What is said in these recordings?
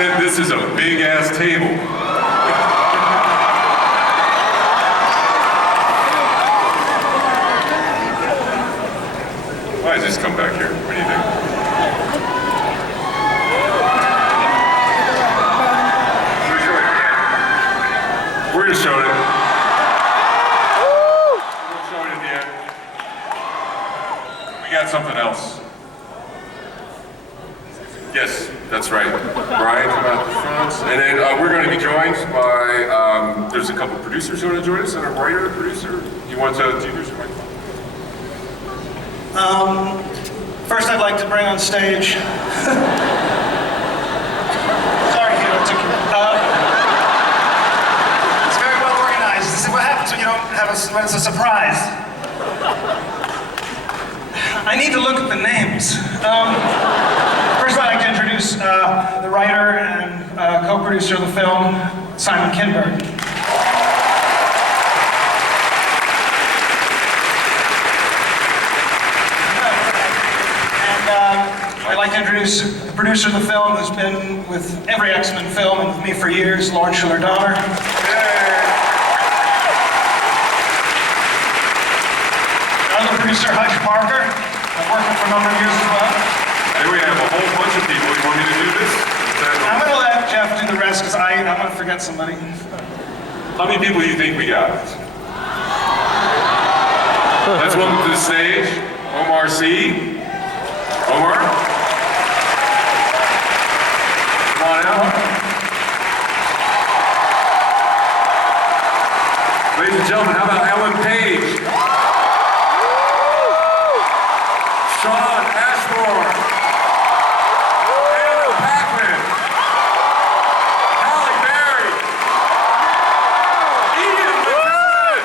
said this is a big-ass table. Why does this come back here? What do you think? We're gonna show it. We'll show it at the end. We got something else. Yes, that's right. Brian, come out the front. And then we're going to be joined by, there's a couple producers who want to join us, and a writer, a producer. You want to do yours or microphone? First I'd like to bring on stage. Sorry, Hugh, it took you. It's very well organized. This is what happens when you don't have when it's a surprise. I need to look at the names. First I'd like to introduce the writer and co-producer of the film, Simon Kinberg. I'd like to introduce the producer of the film, who's been with every X-Men film and with me for years, Lauren Schuler-Donner. Another producer, Hutch Parker. I've worked with for a number of years as well. Hey, we have a whole bunch of people. You want me to do this? I'm going to let Jeff do the rest because I'm going to forget somebody. How many people do you think we got? Let's welcome to the stage, Omar C. Omar? Come on out. Ladies and gentlemen, how about Ellen Page? Sean Ashmore? Anna Paquin? Halle Berry? Ian McKellen?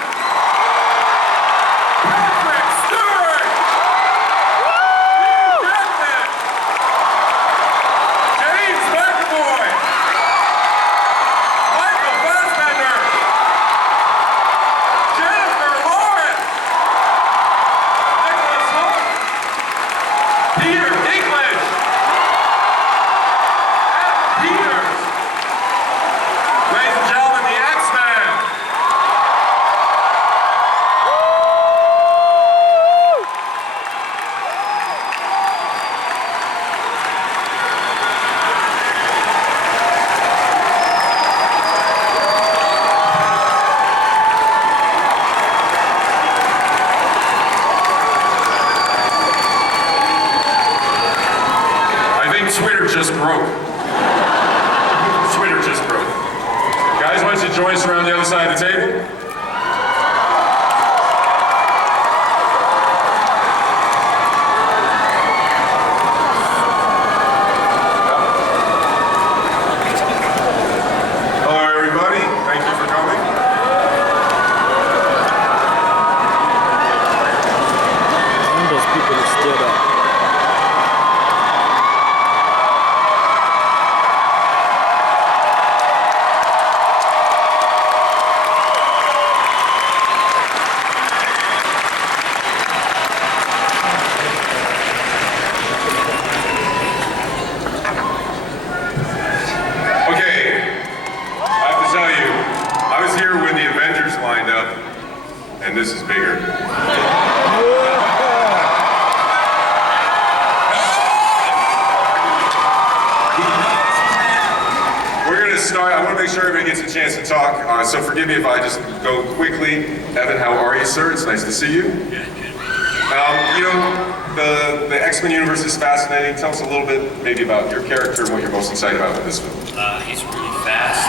Patrick Stewart? James McAvoy, Michael Fassbender, Jennifer Lawrence, Nicholas Hoult, Peter Dinklage, Adam Peters, ladies and gentlemen, the X-Men. I think Twitter just broke. Twitter just broke. Guys, why don't you join us around the other side of the table? Hello, everybody. Thank you for coming. Those people that stood up. Okay, I have to tell you, I was here when the Avengers lined up, and this is bigger. We're gonna start, I wanna make sure everybody gets a chance to talk, so forgive me if I just go quickly. Evan, how are you, sir? It's nice to see you. You know, the X-Men universe is fascinating. Tell us a little bit maybe about your character and what you're most excited about with this film. He's really fast.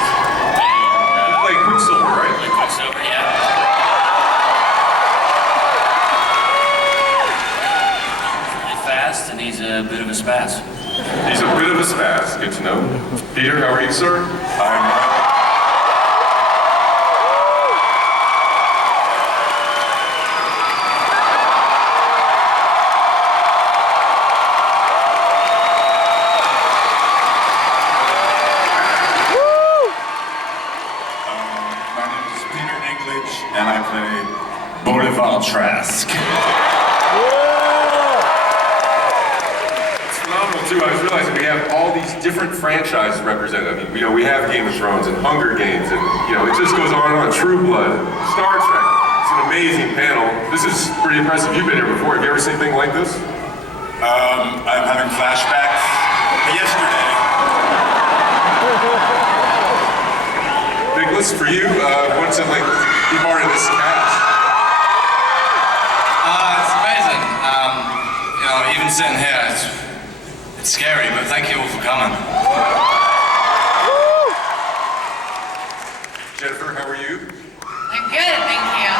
You play Quicksilver, right? Like Quicksilver, yeah. He's really fast, and he's a bit of a spaz. He's a bit of a spaz. Good to know. Peter, how are you, sir? And I play Bolivar Trask. It's phenomenal, too. too, I was realizing we have all these different franchises represented. I mean, we have Game of Thrones and Hunger Games, and it just goes on and on. True Blood, Star Trek. It's an amazing panel. This is pretty impressive. You've been here before. Have you ever seen anything like this? I'm having flashbacks yesterday. Nicholas, for you, what's it like to be part of this cast? It's amazing. Even sitting here, it's scary, but thank you all for coming. Jennifer, how are you? I'm good, thank you.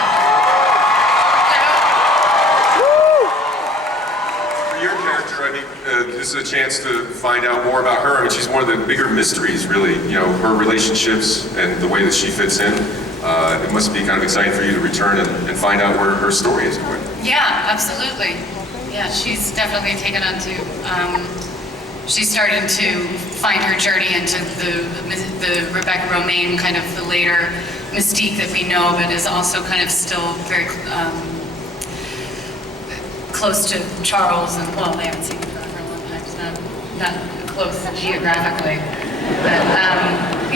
For your character, I think this is a chance to find out more about her. I mean, she's one of the bigger mysteries, really. Her relationships and the way that she fits in. It must be kind of exciting for you to return and find out where her story is going. Yeah, absolutely. Yeah, she's definitely taken on to, she's starting to find her journey into the Rebecca Romaine, kind of the later mystique that we know, but is also kind of still very close to Charles, and well, they haven't seen each other for a long time, so not close geographically. But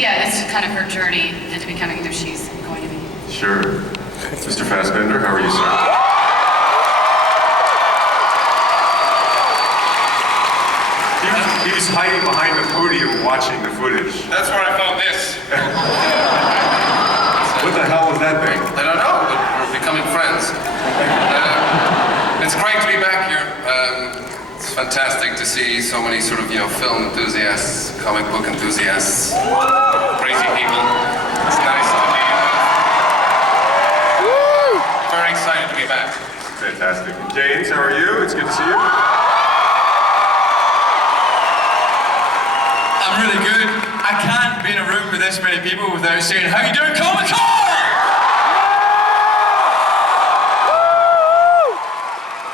yeah, it's kind of her journey into becoming who she's going to be. Sure. Mr. Fassbender, how are you, sir? He was hiding behind the podium watching the footage. That's where I found this. What the hell was that thing? I don't know, but we're becoming friends. It's great to be back here. It's fantastic to see so many sort of, film enthusiasts, comic book enthusiasts, crazy people. It's nice to be very excited to be back. Fantastic. James, how are you? It's good to see you. I'm really good. I can't be in a room with this many people without saying, how you doing, Comicon?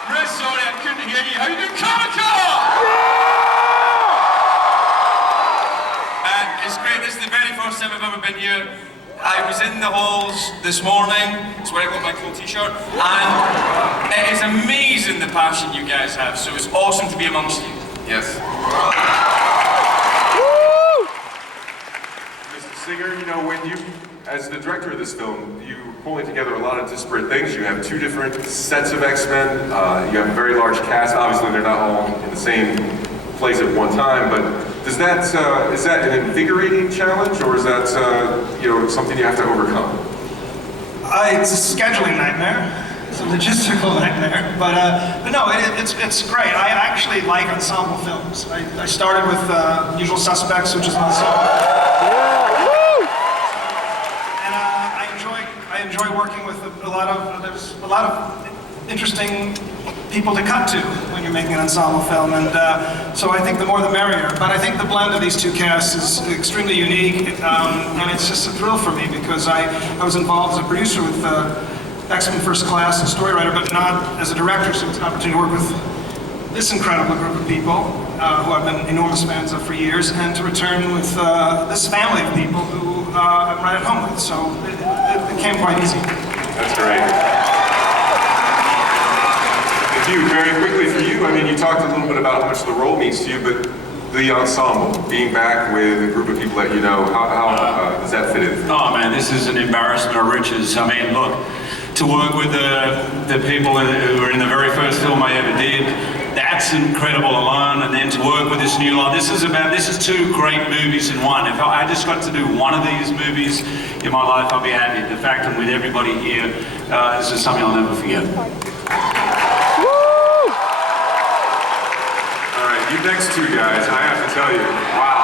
Really sorry I couldn't hear you. How you doing, Comicon? It's great. This is the very first time I've ever been here. I was in the halls this morning. That's where I got my cool t-shirt. And it is amazing the passion you guys have. So it's awesome to be amongst you. Yes. Singer, when you, as the director of this film, you pulling together a lot of disparate things. You have two different sets of X-Men. You have a very large cast. Obviously, they're not all in the same place at one time. But is that an invigorating challenge, or is that something you have to overcome? It's a scheduling nightmare. It's a logistical nightmare, but no, it's great. I actually like ensemble films. I started with Usual Suspects, which is an ensemble. I enjoy working with there's a lot of interesting people to cut to when you're making an ensemble film, and so I think the more the merrier. But I think the blend of these two casts is extremely unique, and it's just a thrill for me because I was involved as a producer with X-Men First Class and story writer, but not as a director, so it's an opportunity to work with this incredible group of people who I've been enormous fans of for years, and to return with this family of people who I'm right at home with, so it came quite easy. That's great. And Hugh, very quickly for you, I mean, you talked a little bit about how much the role means to you, but the ensemble, being back with a group of people that you know, how does that fit in? Oh man, this is an embarrassment of riches. I mean, look, to work with the people who were in the very first film I ever did, that's incredible alone, and then to work with this new lot, this is two great movies in one. If I just got to do one of these movies in my life, I'll be happy. The fact I'm with everybody here, this is something I'll never forget. All right, you next two guys, I have to tell you, wow.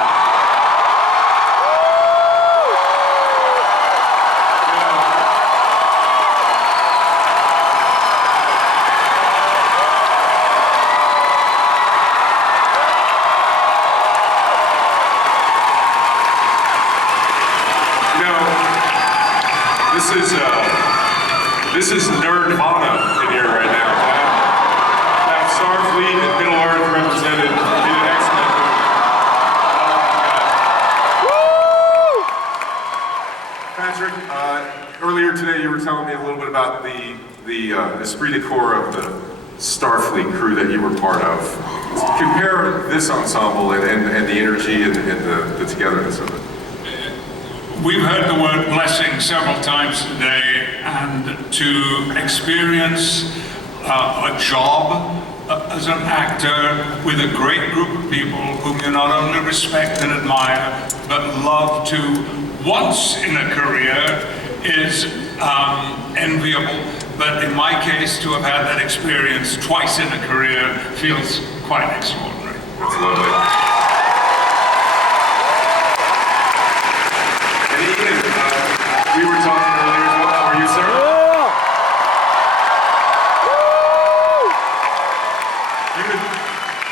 This is Nerdvana in here right now. Have Starfleet and Middle Earth represented in an X-Men movie. Patrick, earlier today you were telling me a little bit about the esprit de corps of the Starfleet crew that you were part of. compare this ensemble and the energy and the togetherness of it. We've heard the word blessing several times today, and to experience a job as an actor with a great group of people whom you not only respect and admire, but love to once in a career is enviable. But in my case, to have had that experience twice in a career feels quite extraordinary. That's lovely. And Ian, we were talking earlier as well. How are you, sir?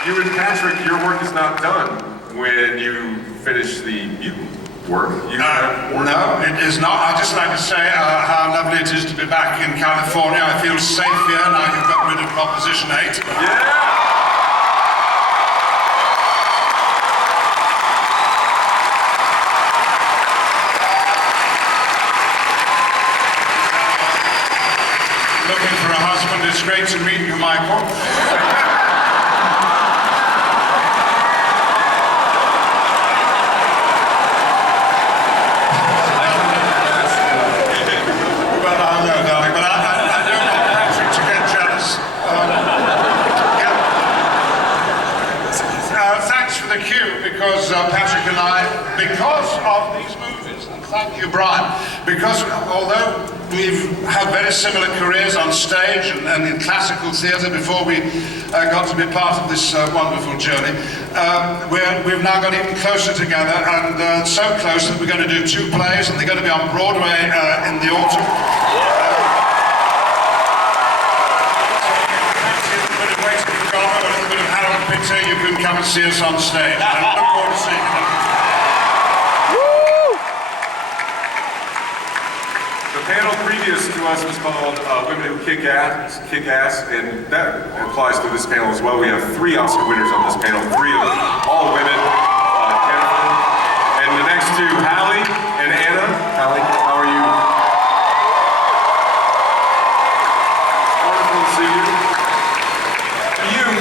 You and Patrick, your work is not done when you finish the mutant work. You have work. No, it is not. I'd just like to say how lovely it is to be back in California. I feel safe here now you've got rid of Proposition 8. Yeah! Looking for a husband. It's great to meet you, Michael. Because Patrick and I, because of these movies, and thank you, Brian, because although we've had very similar careers on stage and in classical theatre before we got to be part of this wonderful journey, we've now got even closer together, and so close that we're going to do 2 plays, and they're going to be on Broadway in the autumn. You can come and see us on stage. I look forward to seeing you. The panel previous to us was called Women Who Kick Ass, and that applies to this panel as well. We have 3 Oscar winners on this panel, 3 of them, all women. And the next 2, Hallie and Anna. Hallie, how are you? Wonderful to see you.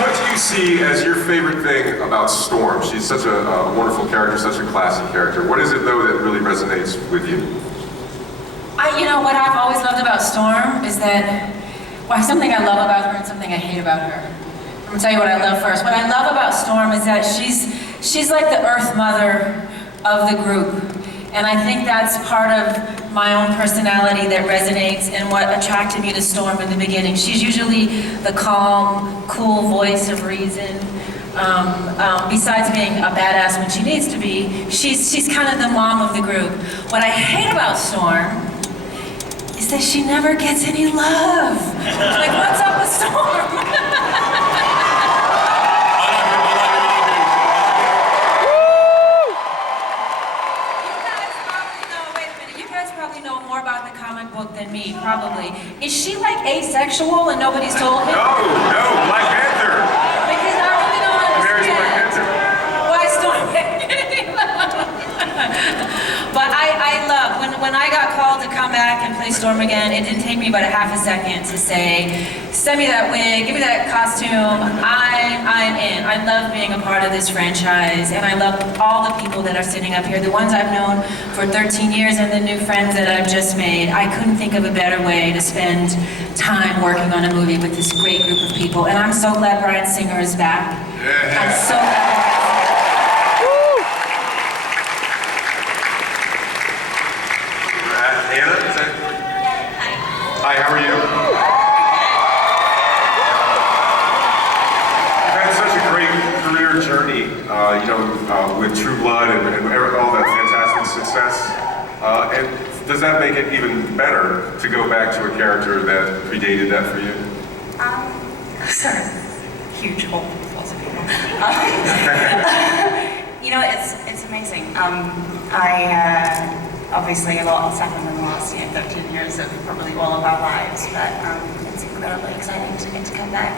What do you see as your favorite thing about Storm? She's such a wonderful character, such a classy character. What is it, though, that really resonates with you? You know, what I've always loved about Storm is that, well, something I love about her and something I hate about her. I'm gonna tell you what I love first. What I love about Storm is that she's like the Earth Mother of the group. And I think that's part of my own personality that resonates and what attracted me to Storm in the beginning. She's usually the calm, cool voice of reason. Besides being a badass when she needs to be, she's kind of the mom of the group. What I hate about Storm is that she never gets any love. Like, what's up with Storm? Than me, probably. Is she like asexual and nobody's told me? No, Black Panther. Because I really don't understand. Black Panther. Why Storm? But I love, when I got called to come back and play Storm again, it didn't take me but a half a second to say, send me that wig, give me that costume, I'm in. I love being a part of this franchise, and I love all the people that are sitting up here, the ones I've known for 13 years and the new friends that I've just made. I couldn't think of a better way to spend time working on a movie with this great group of people, and I'm so glad Bryan Singer is back. Yeah. I'm so glad. Anna, is that? Hi, how are you? You've had such a great career journey, with True Blood and all that fantastic success. And does that make it even better to go back to a character that predated that for you? Sorry, huge hole for lots of people. It's amazing. Obviously a lot has happened in the last 13 years of probably all of our lives, but it's incredibly exciting to get to come back.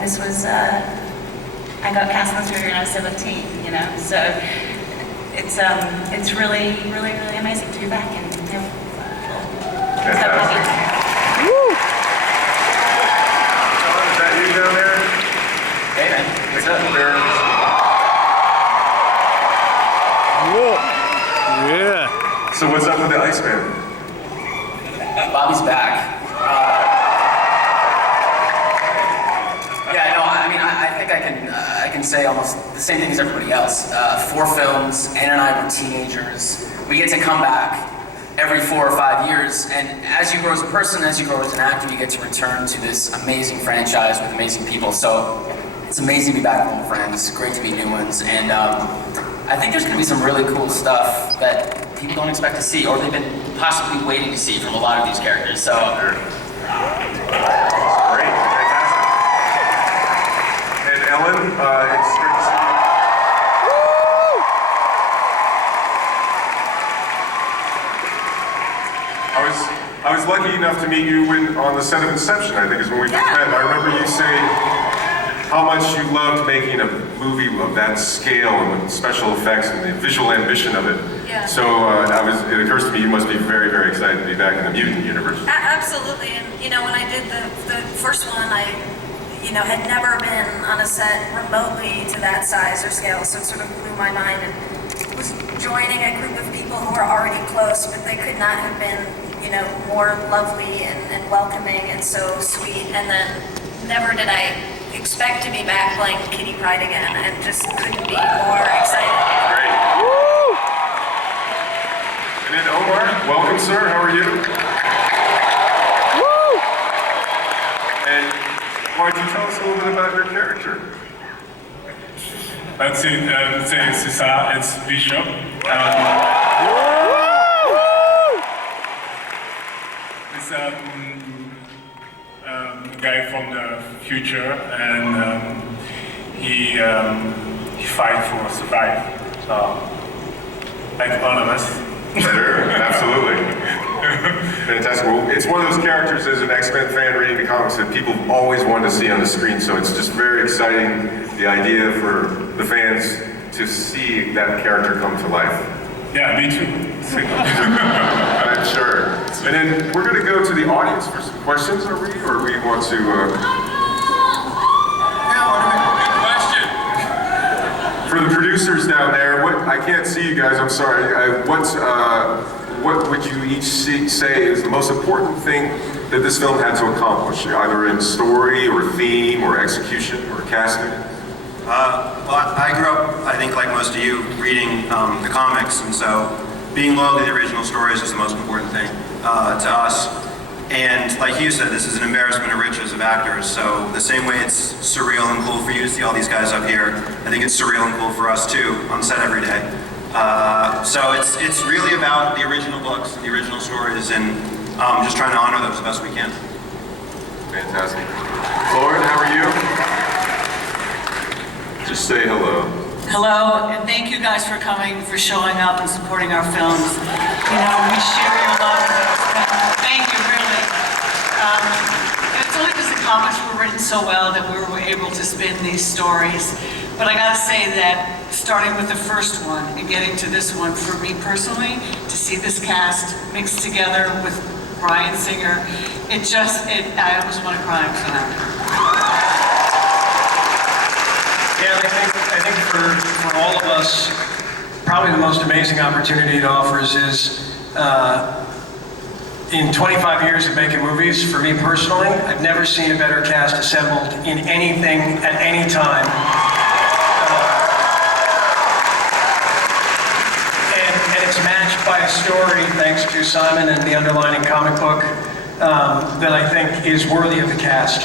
This was, I got cast in the studio when I was 17, so it's really, really, really amazing to be back and Is that you down there? say almost the same thing as everybody else. 4 films, Ann and I were teenagers. We get to come back every 4 or 5 years, and as you grow as a person, as you grow as an actor, you get to return to this amazing franchise with amazing people. So it's amazing to be back with old friends, great to meet new ones, and I think there's going to be some really cool stuff that people don't expect to see, or they've been possibly waiting to see from a lot of these characters. So. Great, fantastic. And Ellen, it's great to see you. I was lucky enough to meet you on the set of Inception, I think is when we first met. I remember you saying how much you loved making a movie of that scale and the special effects and the visual ambition of it. Yeah. So it occurs to me you must be very, very excited to be back in the mutant universe. Absolutely, and when I did the first one, I had never been on a set remotely to that size or scale, so it sort of blew my mind, and was joining a group of people who were already close, but they could not have been more lovely and welcoming and so sweet. And then never did I expect to be back playing Kitty Pryde again, and just couldn't be more excited. Great. And then Omar, welcome, sir. How are you? And why don't you tell us a little bit about your character? That's it. C'est ça. It's Bishop. It's a guy from the future, and he fight for survive. So, like all of us. Sure, absolutely. Fantastic. Well, it's one of those characters as an X-Men fan reading the comics that people always wanted to see on the screen, so it's just very exciting, the idea for the fans to see that character come to life. Yeah, me too. I'm sure. And then we're going to go to the audience for some questions, or we want to... For the producers down there, I can't see you guys, I'm sorry. What would you each say is the most important thing that this film had to accomplish, either in story or theme or execution or casting? Well, I grew up, I think like most of you, reading the comics, and so being loyal to the original stories is the most important thing to us. And like you said, this is an embarrassment of riches of actors, so the same way it's surreal and cool for you to see all these guys up here, I think it's surreal and cool for us too, on set every day. So it's really about the original books, the original stories, and just trying to honor those as best we can. Fantastic. Lauren, how are you? Just say hello. Hello, and thank you guys for coming, for showing up and supporting our films. We share your love. Thank you, really. It's only because the comics were written so well that we were able to spin these stories. But I gotta say that starting with the first one and getting to this one, for me personally, to see this cast mixed together with Bryan Singer, I almost want to cry, I'm so happy. Yeah, I think for all of us, probably the most amazing opportunity it offers is in 25 years of making movies, for me personally, I've never seen a better cast assembled in anything at any time. And it's matched by a story, thanks to Simon and the underlining comic book, that I think is worthy of the cast.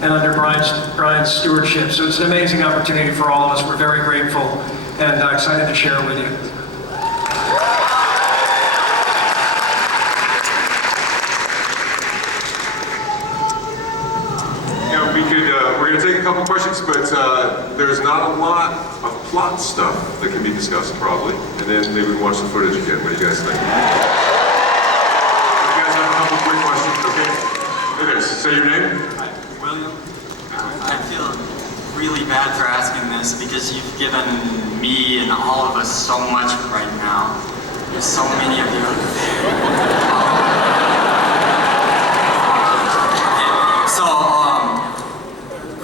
And under Bryan's stewardship. So it's an amazing opportunity for all of us. We're very grateful and excited to share it with you. We're going to take a couple questions, but there's not a lot of plot stuff that can be discussed, probably. And then maybe we can watch the footage again. What do you guys think? You guys have a couple quick questions, okay? Okay, say your name. William, I feel really bad for asking this because you've given me and all of us so much right now. There's so many of you.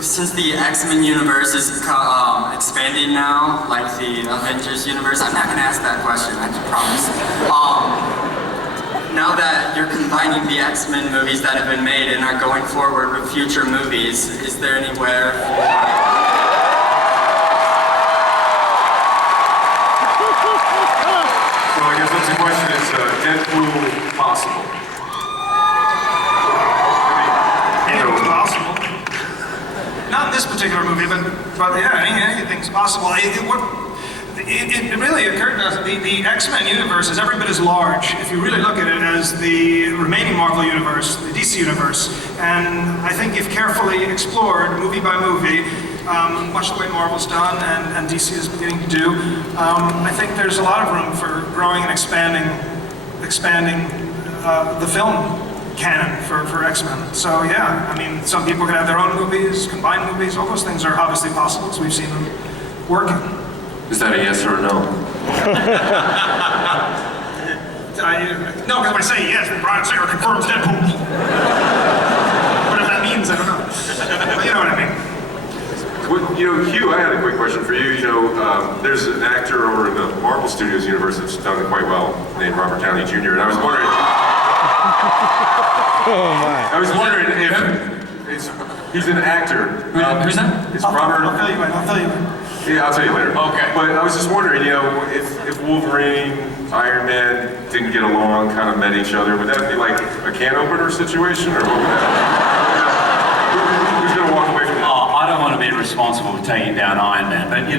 Since the X-Men universe is expanding now, like the Avengers universe, I'm not going to ask that question, I promise. Now that you're combining the X-Men movies that have been made and are going forward with future movies, is there anywhere particular movie, but yeah, anything's possible. It really occurred to us that the X-Men universe is every bit as large, if you really look at it, as the remaining Marvel universe, the DC universe. And I think if carefully explored, movie by movie, much the way Marvel's done and DC is beginning to do, I think there's a lot of room for growing and expanding the film canon for X-Men. So yeah, I mean, some people can have their own movies, combined movies, all those things are obviously possible because we've seen them working. Is that a yes or a no? No, because if I say yes, then Brian Singer confirms Deadpool. Whatever that means, I don't know. But you know what I mean. Well, Hugh, I had a quick question for you. There's an actor over in the Marvel Studios universe that's done quite well, named Robert Downey Jr. And I was wondering. I was wondering if he's an actor. Who's that? It's Robert. I'll fill you in. Yeah, I'll tell you later. Okay. But I was just wondering, if Wolverine, Iron Man didn't get along, kind of met each other, would that be like a can opener situation, or what would that? Who's going to walk away from that? Oh, I don't want to be responsible for taking down Iron Man, but look.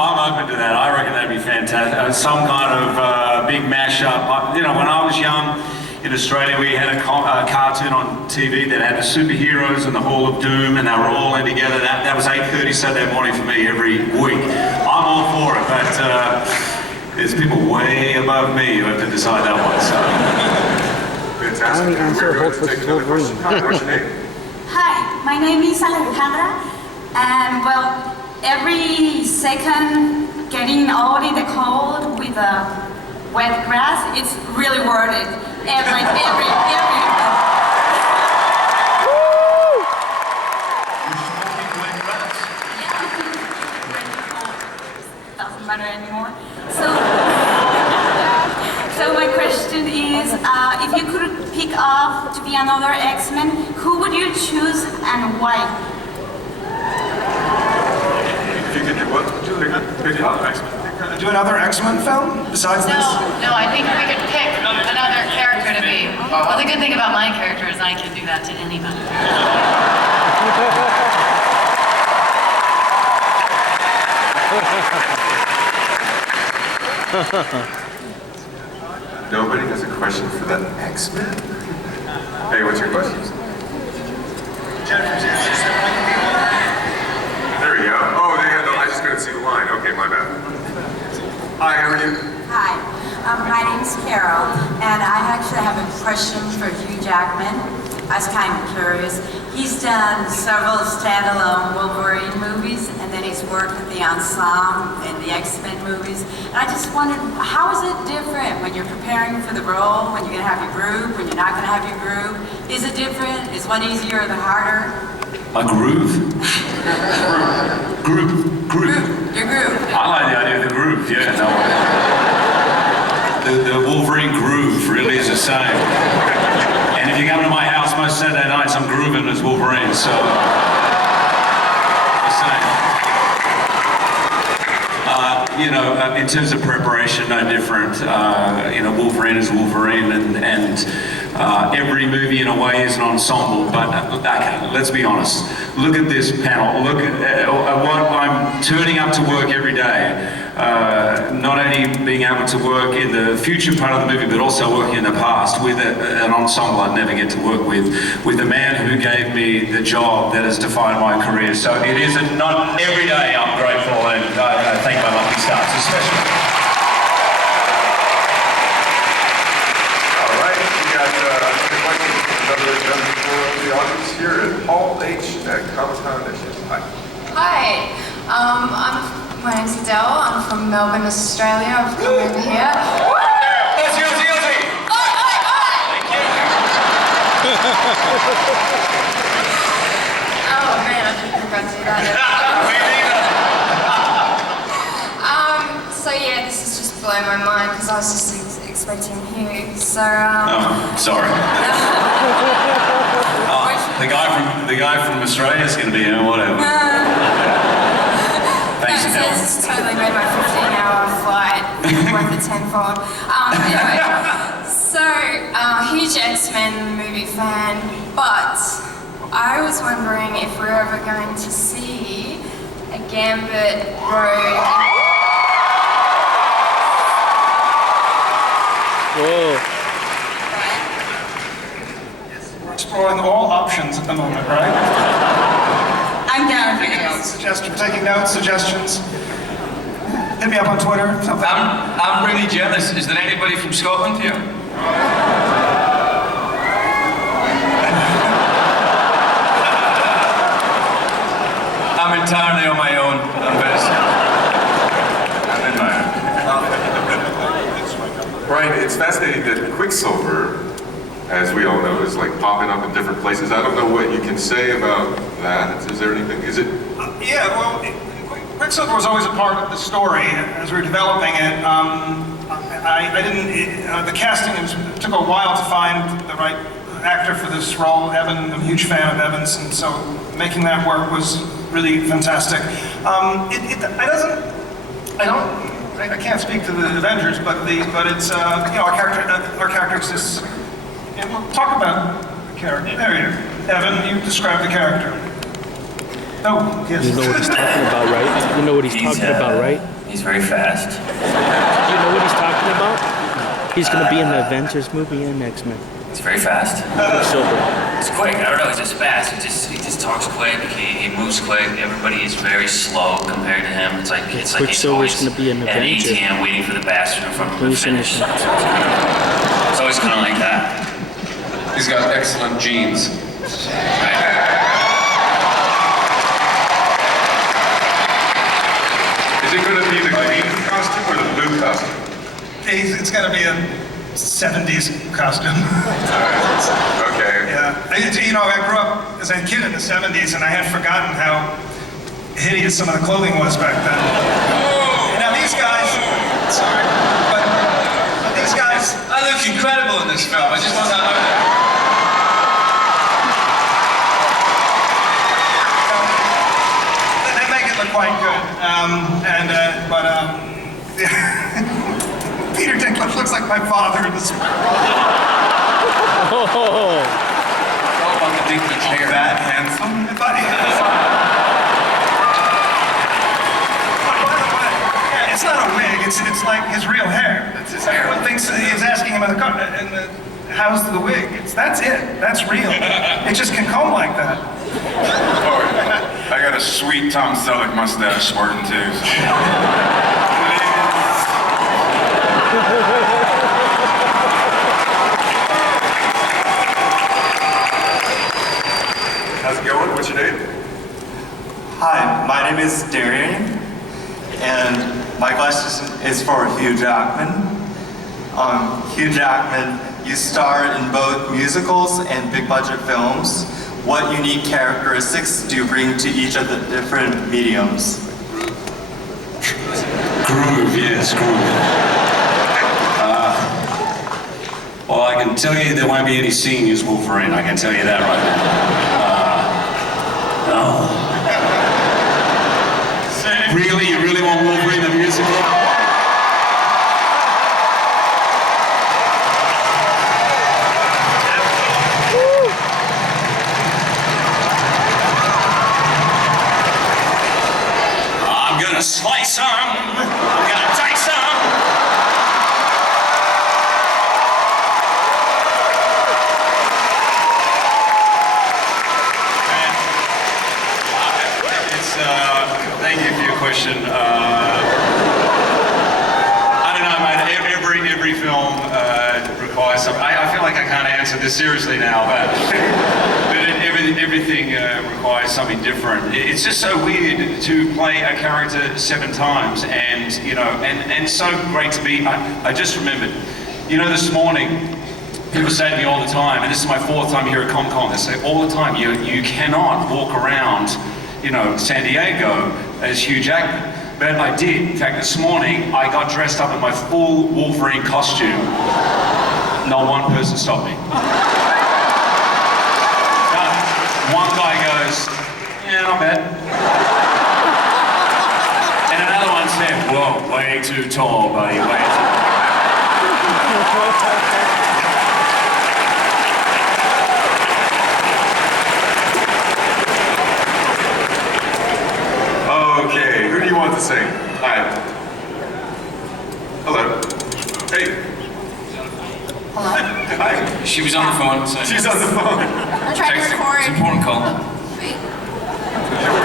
I'm open to that. I reckon that'd be fantastic. Some kind of big mashup. When I was young in Australia, we had a cartoon on TV that had the superheroes and the Hall of Doom, and they were all in together. That was 8:30 Saturday morning for me every week. I'm all for it, but there's people way above me who have to decide that one. So. Fantastic. We're going to take another question. Hi, what's your name? Hi, my name is Alejandra, and well, every second getting out in the cold with a wet grass, it's really worth it. Every. Doesn't matter anymore. So my question is, if you could pick up to be another X-Men, who would you choose and why? If you could do what? Pick another X-Men. Do another X-Men film besides this? No, I think we could pick another character to be. Well, the good thing about my character is I can do that to anybody. Nobody has a question for the X-Men? Hey, what's your question? There we go. Oh, I just couldn't see the line. Okay, my bad. Hi, how are you? Hi, my name's Carol, and I actually have a question for Hugh Jackman. I was kind of curious. He's done several standalone Wolverine movies, and then he's worked with the ensemble in the X-Men movies. And I just wondered, how is it different when you're preparing for the role, when you're going to have your group, when you're not going to have your group? Is it different? Is one easier or the harder? A groove? Group. Your group. I like the idea of the groove, yeah. No. The Wolverine groove really is the same. And if you come to my house most Saturday nights, I'm grooving as Wolverine, so... the same. In terms of preparation, no different. Wolverine is Wolverine, and every movie in a way is an ensemble, but okay, let's be honest. Look at this panel. Look at what I'm turning up to work every day. Not only being able to work in the future part of the movie, but also working in the past with an ensemble I'd never get to work with the man who gave me the job that has defined my career. So it is not every day I'm grateful, and I thank my lucky stars especially. All right, we got another question from another member of the audience here at Hall H at Comicon Edition. Hi. Hi, my name's Adele. I'm from Melbourne, Australia. I've come over here. Ozzy! Thank you. Oh man, I didn't think I'd do that. So yeah, this is just blowing my mind because I was just expecting Hugh. So Sorry. The guy from Australia is going to be here, whatever. Thanks, Adele. This totally made my 15-hour flight worth a tenfold. Anyway, huge X-Men movie fan, but I was wondering if we're ever going to see a Gambit Road. Whoa. We're exploring all options at the moment, right? I'm down for Taking this. notes, suggestions, taking notes, suggestions. Hit me up on Twitter, something. I'm really jealous. Is there anybody from Scotland here? I'm entirely on my own. I'm very sorry. I'm in my own. Brian, it's fascinating that Quicksilver, as we all know, is like popping up in different places. I don't know what you can say about that. Is there anything? Is it? Yeah, well, Quicksilver was always a part of the story as we were developing it. I didn't. The casting took a while to find the right actor for this role. Evan, I'm a huge fan of Evan's, and so making that work was really fantastic. I can't speak to the Avengers, but it's our character exists. And we'll talk about the character. There you go. Evan, you describe the character. Oh, yes. You know what he's talking about, right? You know what he's talking about, right? He's very fast. You know what he's talking about? He's gonna be in the Avengers movie and X-Men. He's very fast. Quicksilver. It's quick. I don't know. He's just fast. He just talks quick. He moves quick. Everybody is very slow compared to him. It's like he's Quicksilver's always gonna be an at an Avenger. ATM waiting for the bastard in front of him to finish. It's always kind of like that. He's got excellent genes. Is it going to be the green costume or the blue costume? It's going to be a 70s costume. Okay. Yeah. I grew up as a kid in the 70s, and I had forgotten how hideous some of the clothing was back then. Now these guys, sorry, but these guys... I look incredible in this film. I just want that out there. Quite good, Peter Dinklage looks like my father in this. Oh, about the Dinklage hair. That handsome? It's not a wig. It's like his real hair. It's his hair. Everyone thinks he's asking him in the car, how's the wig? That's it. That's real. It just can comb like that. Oh, I got a sweet Tom Selleck mustache sporting too. How's it going? What's your name? Hi, my name is Darian, and my question is for Hugh Jackman. Hugh Jackman, you star in both musicals and big-budget films. What unique characteristics do you bring to each of the different mediums? Groove, yes, groove. Well, I can tell you there won't be any singing as Wolverine. I can tell you that right now. Really? You really want Wolverine the musical? Slice some, I'm gonna dice some. Thank you for your question. I don't know, mate. Every film requires something. I feel like I can't answer this seriously now, but everything requires something different. It's just so weird to play a character 7 times, and and so great to be. I just remembered, this morning, people say to me all the time, and this is my 4th time here at Comic-Con, they say all the time, you cannot walk around, San Diego as Hugh Jackman. But I did. In fact, this morning, I got dressed up in my full Wolverine costume. Not one person stopped me. One guy goes, yeah, not bad. And another one said, whoa, way too tall, buddy, way too tall. wanted to sing. Hi. Hello. Hey. Hello? Hi. She was on the phone. So She's on the phone. I'm trying to record. It's an important call.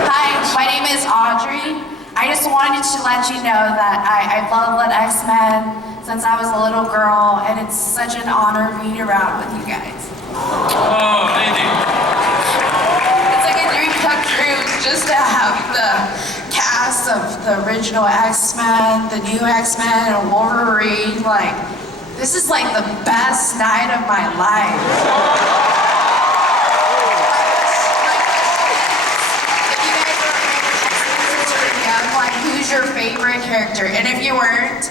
Hi, my name is Audrey. I just wanted to let you know that I've loved X-Men since I was a little girl, and it's such an honor being around with you guys. Oh, lady. It's like a dream come true just to have the cast of the original X-Men, the new X-Men, and Wolverine. Like, this is like the best night of my life. Like, who's your favorite character? And if you weren't,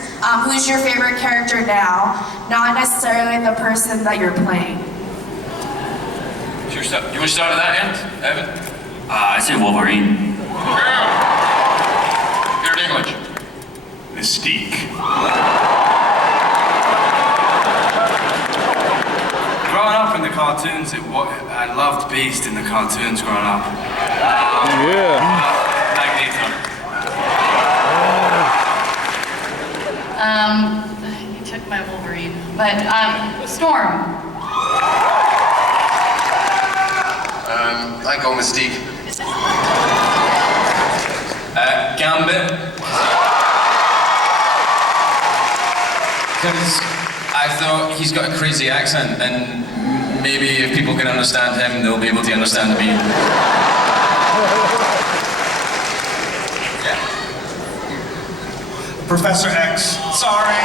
who's your favorite character now? Not necessarily the person that you're playing. Sure stuff. You want to start at that end, Evan? I say Wolverine. You're English. Mystique. Growing up in the cartoons, I loved Beast in the cartoons growing up. Magneto. You took my Wolverine, but Storm. I go Mystique. Gambit. Because I thought he's got a crazy accent, and maybe if people can understand him, they'll be able to understand me. Professor X. Sorry.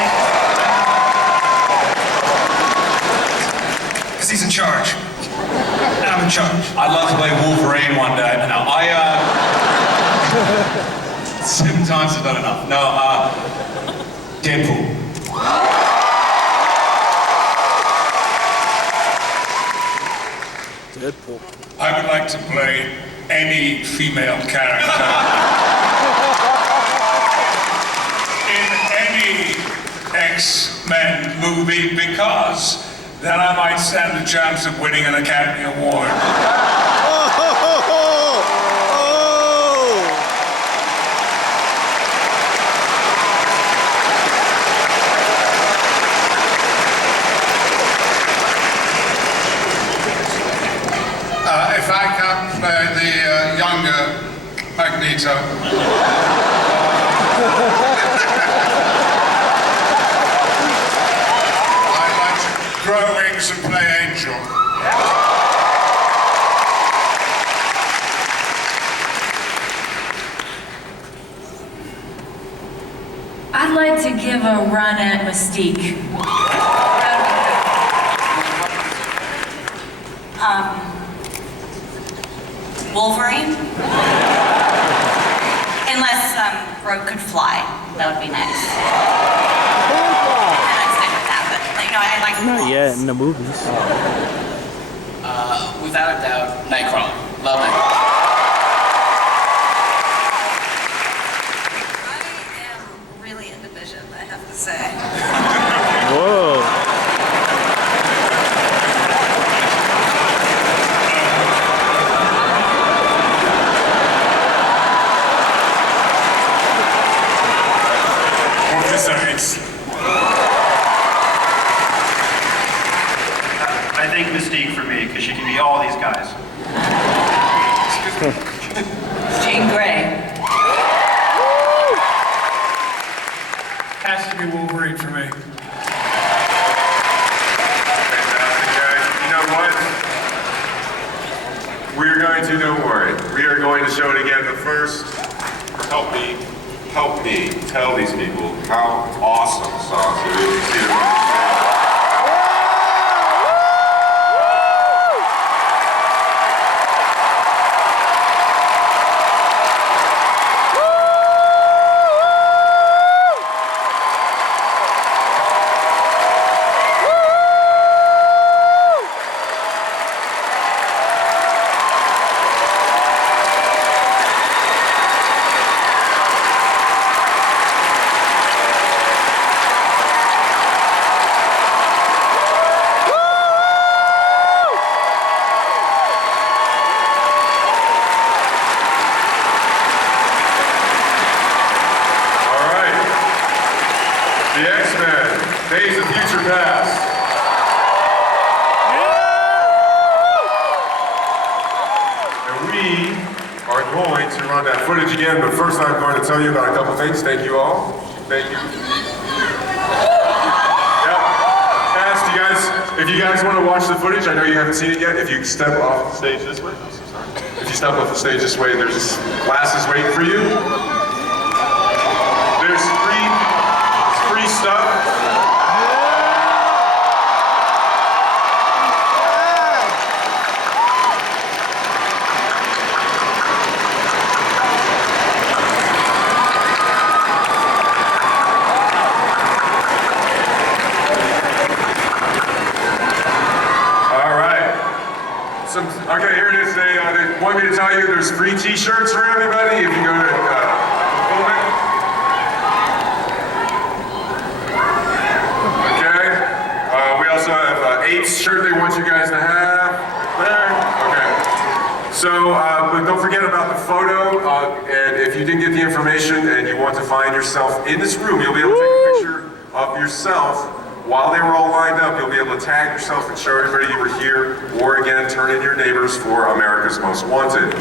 Because he's in charge. And I'm in charge. I'd love to play Wolverine one day. No, 7 times is not enough. No, Deadpool. Deadpool. I would like to play any female character in any X-Men movie, because then I might stand a chance of winning an Academy Award. If I can play the younger Magneto. I'd like to grow wings and play Angel. I'd like to give a run at Mystique. Wolverine? Unless Rogue could fly. That would be nice. I'd stay with that, but you know, I like Not yet in the movies. Without a doubt, Nightcrawler. Love it. I am really into Vision, I have to say. Whoa. I think Mystique for me, because she can be all these guys. Jean Grey. Has to be Wolverine for me. Fantastic, guys. You know what? We're going to, don't worry, we are going to show it again, but first, help me tell these people how awesome Sauce it is to see them on stage. X-Men, Days of Future Past. And we are going to run that footage again, but first I'm going to tell you about a couple things. Thank you all. Thank you. Cast, you guys, if you guys want to watch the footage, I know you haven't seen it yet. If you step off the stage this way, if you step off the stage this way, there's glasses waiting for you. There's free stuff. Okay, here it is. They want me to tell you there's free t-shirts for everybody if you go to Comic. Okay. We also have Apes shirt they want you guys to have there. Okay. So, but don't forget about the photo. And if you didn't get the information and you want to find yourself in this room, you'll be able to take a picture of yourself. While they were all lined up, you'll be able to tag yourself and show everybody you were here, or again, turn in your neighbors for America's Most Wanted.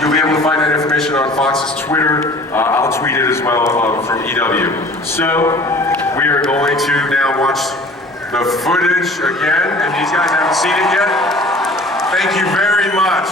You'll be able to find that information on Fox's Twitter. I'll tweet it as well from EW. So, we are going to now watch the footage again, and these guys haven't seen it yet. Thank you very much.